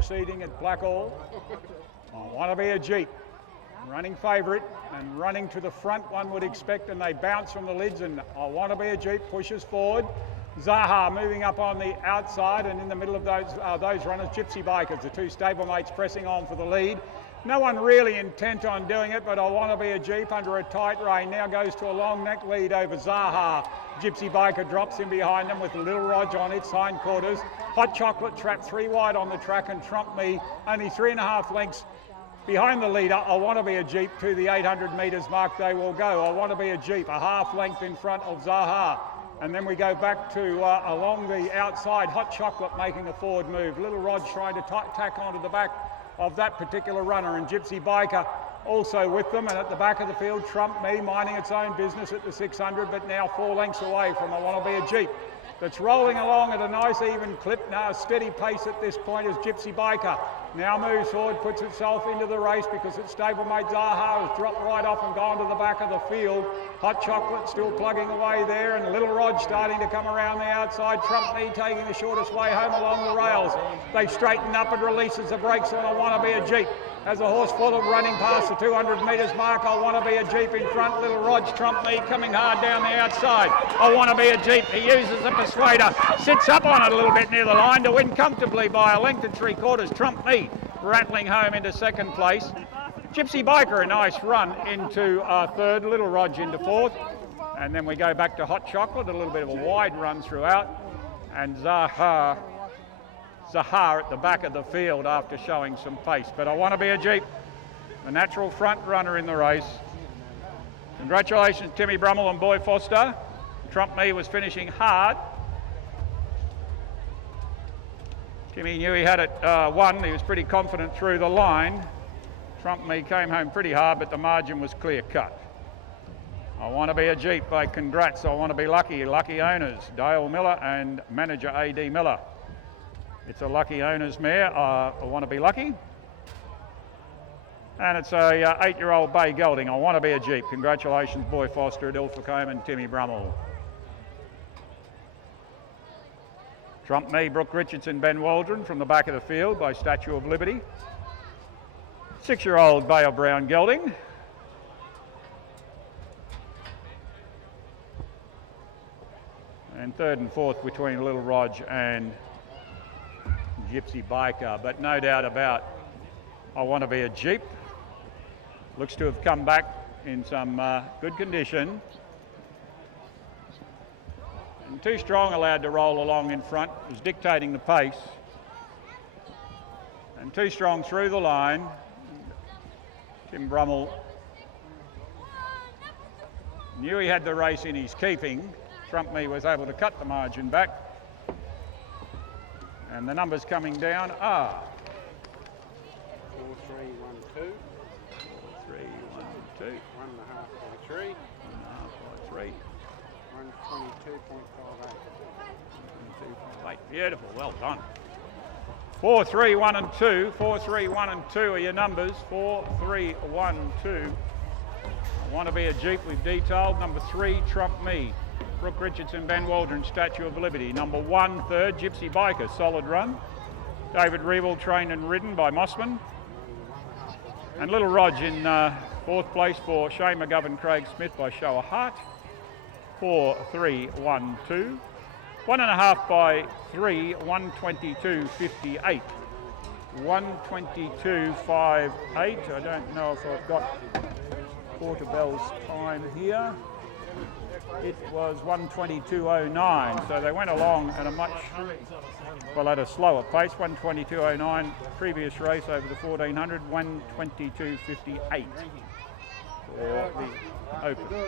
proceeding at Blackall. I Want to Be a Jeep. Running favourite and running to the front, one would expect, and they bounce from the lids, and I Want to Be a Jeep pushes forward. Zaha moving up on the outside, and in the middle of those runners, Gypsy Bikers, the two stablemates pressing on for the lead. No one really intent on doing it, but I Want to Be a Jeep under a tight rein now goes to a long neck lead over Zaha. Gypsy Biker drops in behind them with Little Rog on its hindquarters. Hot Chocolate trapped 3 wide on the track, and Trump Me only 3.5 lengths behind the leader. I Want to Be a Jeep to the 800 metres mark they will go. I Want to Be a Jeep a half length in front of Zaha. And then we go back to along the outside, Hot Chocolate making a forward move. Little Rod trying to tack onto the back of that particular runner, and Gypsy Biker also with them. And at the back of the field, Trump Me minding its own business at the 600, but now 4 lengths away from I Want to Be a Jeep. That's rolling along at a nice even clip, now a steady pace at this point as Gypsy Biker now moves forward, puts itself into the race because its stablemate Zaha has dropped right off and gone to the back of the field. Hot Chocolate still plugging away there, and Little Rod starting to come around the outside. Trump Me taking the shortest way home along the rails. They straighten up and releases the brakes on I Want to Be a Jeep. As a horse full of running past the 200 metres mark, I Want to Be a Jeep in front. Little Rog, Trump Me coming hard down the outside. I Want to Be a Jeep. He uses the persuader, sits up on it a little bit near the line to win comfortably by 1 3/4 lengths. Trump Me rattling home into 2nd place. Gypsy Biker a nice run into 3rd. Little Rog into 4th. And then we go back to Hot Chocolate, a little bit of a wide run throughout. And Zaha at the back of the field after showing some pace. But I Want to Be a Jeep, the natural front runner in the race. Congratulations, Timmy Brummel and Boy Foster. Trump Me was finishing hard. Timmy knew he had it won. He was pretty confident through the line. Trump Me came home pretty hard, but the margin was clear cut. I Want to Be a Jeep. Congrats. I Want to Be lucky. Lucky owners, Dale Miller and manager A.D. Miller. It's a lucky owner's mare, I Want to Be lucky. And it's a 8-year-old bay gelding, I Want to Be a Jeep. Congratulations, Boy Foster at Ilfracombe and Timmy Brummel. Trump Me, Brooke Richardson, Ben Waldron from the back of the field by Statue of Liberty. 6-year-old Bale Brown gelding. And 3rd and 4th between Little Rog and Gypsy Biker, but no doubt about I Want to Be a Jeep. Looks to have come back in some good condition. And Too Strong allowed to roll along in front, was dictating the pace. And Too Strong through the line. Tim Brummel knew he had the race in his keeping. Trump Me was able to cut the margin back. And the numbers coming down are 4-3-1-2. 4-3-1-2. 1.5 by 3. 1.5 by 3. 122.58. Beautiful, well done. 4, 3, 1 and 2. 4, 3, 1 and 2 are your numbers. 4, 3, 1, 2. I Want to Be a Jeep we've detailed. Number 3, Trump Me. Brooke Richardson, Ben Waldron, Statue of Liberty. Number 1, 3rd, Gypsy Biker, solid run. David Reevell, trained and ridden by Mossman. And Little Rog in 4th place for Shane McGovern, Craig Smith by Show a Heart. 4, 3, 1, 2. 1.5 by 3, 122.58. 122.58. I don't know if I've got Portobello's time here. It was 122.09, so they went along at a slower pace. 122.09, previous race over the 1400, 122.58 for the Open.